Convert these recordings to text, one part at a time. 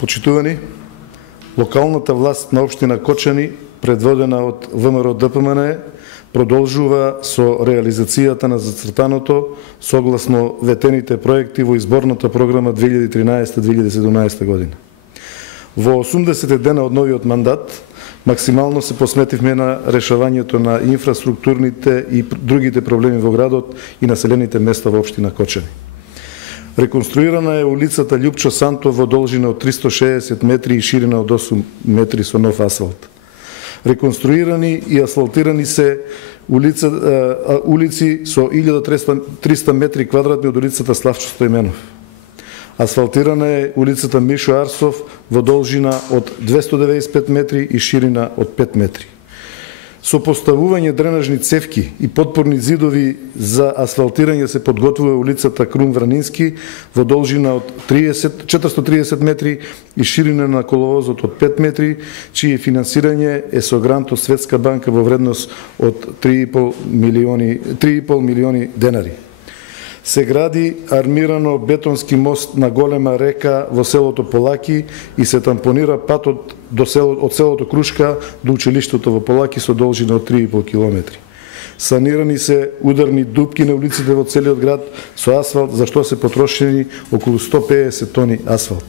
Почитувани, локалната власт на општина Кочани, предводена од ВМРО ДПМН, продолжува со реализацијата на зацртаното согласно ветените проекти во изборната програма 2013-2017 година. Во 80 дена од новиот мандат, максимално се посметивме на решавањето на инфраструктурните и другите проблеми во градот и населените места во општина Кочани. Реконструирана е улицата Љупчо Сантов во должина од 360 метри и ширина од 8 метри со нов асфалт. Реконструирани и асфалтирани се улици со 1300 метри квадратни од улицата Славчо Стојменов. Асфалтирана е улицата Мишо Арсов во должина од 295 метри и ширина од 5 метри. Со поставување дренажни цевки и подпорни зидови за асфалтирање се подготвува улицата Крум Вранински во должина од 430 метри и ширина на коловозот од 5 метри, чие финансирање е со грант од Светска банка во вредност од 3,5 милиони денари. Се гради армирано бетонски мост на голема река во селото Полаки и се тампонира патот од селото Крушка до училиштето во Полаки со должина од 3,5 километри. Санирани се ударни дупки на улиците во целиот град со асфалт, за што се потрошени околу 150 тони асфалт.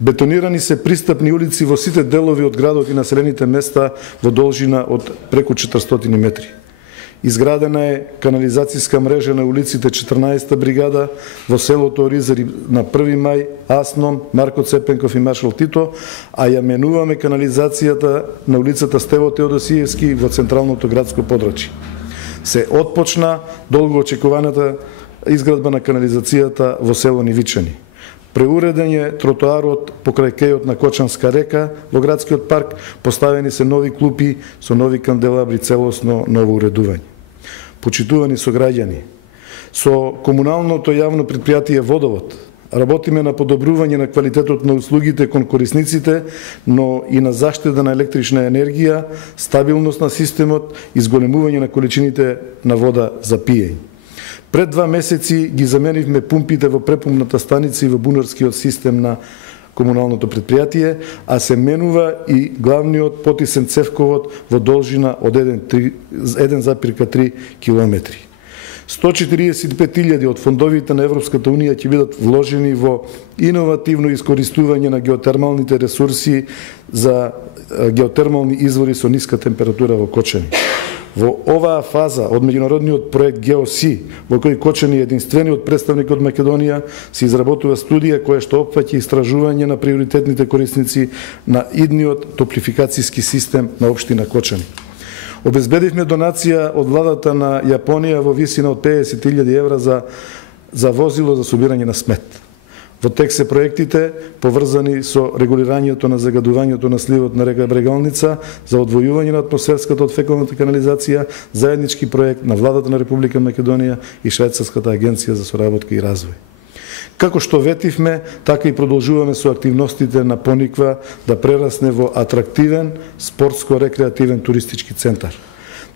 Бетонирани се пристапни улици во сите делови од градот и населените места во должина од преку 400 метри. Изградена е канализацијска мрежа на улиците 14-та бригада во селото Оризари на 1 мај, Асном, Марко Цепенков и Маршал Тито, а ја менуваме канализацијата на улицата Стево Теодосиевски во централното градско подрачје. Се отпочна долго очекуваната изградба на канализацијата во село Нивичани. Преуреден е тротоарот покрај кејот на Кочанска река во градскиот парк, поставени се нови клупи со нови канделабри, целосно ново уредување. Почитувани сограѓани, со комуналното јавно предпријатие Водовод работиме на подобрување на квалитетот на услугите кон корисниците, но и на заштеда на електрична енергија, стабилност на системот и зголемување на количините на вода за пиење. Пред 2 месеци ги заменивме пумпите во препумната станица и во бунарскиот систем на комуналното предпријатие, а се менува и главниот потисен цевковод во должина од 1,3 километри. 145.000 од фондовите на Европската Унија ќе бидат вложени во иновативно искористување на геотермалните ресурси за геотермални извори со ниска температура во Кочани. Во оваа фаза од меѓународниот проект GeoSea, во кој Кочани е единствениот представник од Македонија, се изработува студија која што опфаќа истражување на приоритетните корисници на идниот топлификацијски систем на општина Кочани. Обезбедивме донација од владата на Јапонија во висина од 50.000 евра за возило за собирање на смет. Во тек се проектите поврзани со регулирањето на загадувањето на сливот на река Брегалница, за одвојување на атмосферската од фекалната канализација, заеднички проект на владата на Република Македонија и Швајцарската агенција за соработка и развој. Како што ветивме, така и продолжуваме со активностите на Пониква да прерасне во атрактивен спортско-рекреативен туристички центар.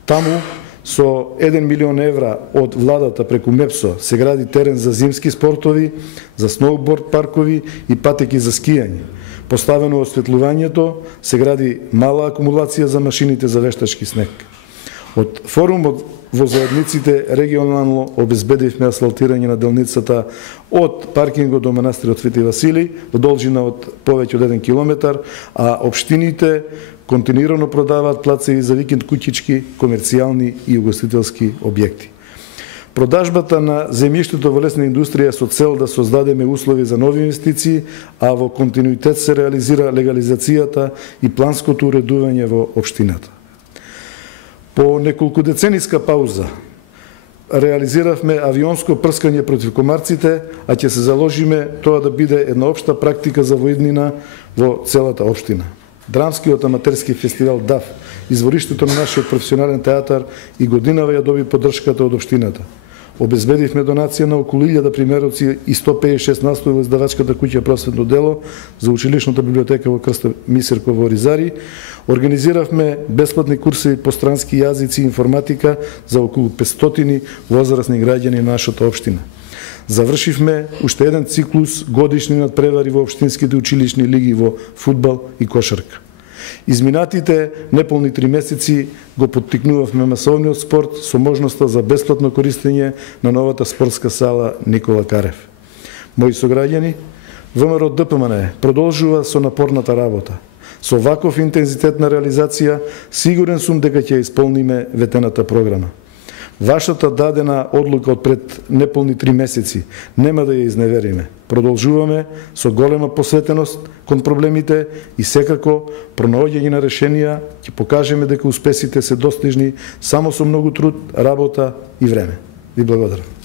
Таму со 1 милион евра од владата преку МЕПСО се гради терен за зимски спортови, за сноуборд паркови и патеки за скијање. Поставено осветлувањето, се гради мала акумулација за машините за вештачки снег. Од форумот во заедниците регионално обезбедивме асфалтирање на делницата од паркингот до манастирот Свети Василий во должина од повеќе од 1 километар, а општините континуирано продаваат плацеви за викенд куќички, комерцијални и угостителски објекти. Продажбата на земјиштето во лесна индустрија со цел да создадеме услови за нови инвестиции, а во континуитет се реализира легализацијата и планското уредување во општината. По неколкудецениска пауза реализиравме авионско прскање против комарците, а ќе се заложиме тоа да биде една општа практика за воиднина во целата општина. Драмскиот аматерски фестивал ДАФ, извориштето на нашиот професионален театар, и годинава ја доби поддршката од општината. Обезбедивме донација на околу 1000 примероци и 156 настои во издавачката куќа Просветно дело за училишната библиотека во Крста Мисирко во Оризари. Организиравме бесплатни курсеви по странски јазици и информатика за околу 500 возрастни граѓани на нашата општина. Завршивме уште еден циклус годишни надпревари во општинските училишни лиги во фудбал и кошарка. Изминатите неполни 3 месеци го поттикнувавме масовниот спорт со можноста за бесплатно користење на новата спортска сала Никола Карев. Мои сограѓани, ВМРО ДПМН продолжува со напорната работа. Со ваков интензитет на реализација, сигурен сум дека ќе исполниме ветената програма. Вашата дадена одлука од пред неполни 3 месеци нема да ја изневериме. Продолжуваме со голема посветеност кон проблемите и секако пронаоѓање на решенија ќе покажеме дека успесите се достижни само со многу труд, работа и време. Ви благодарам.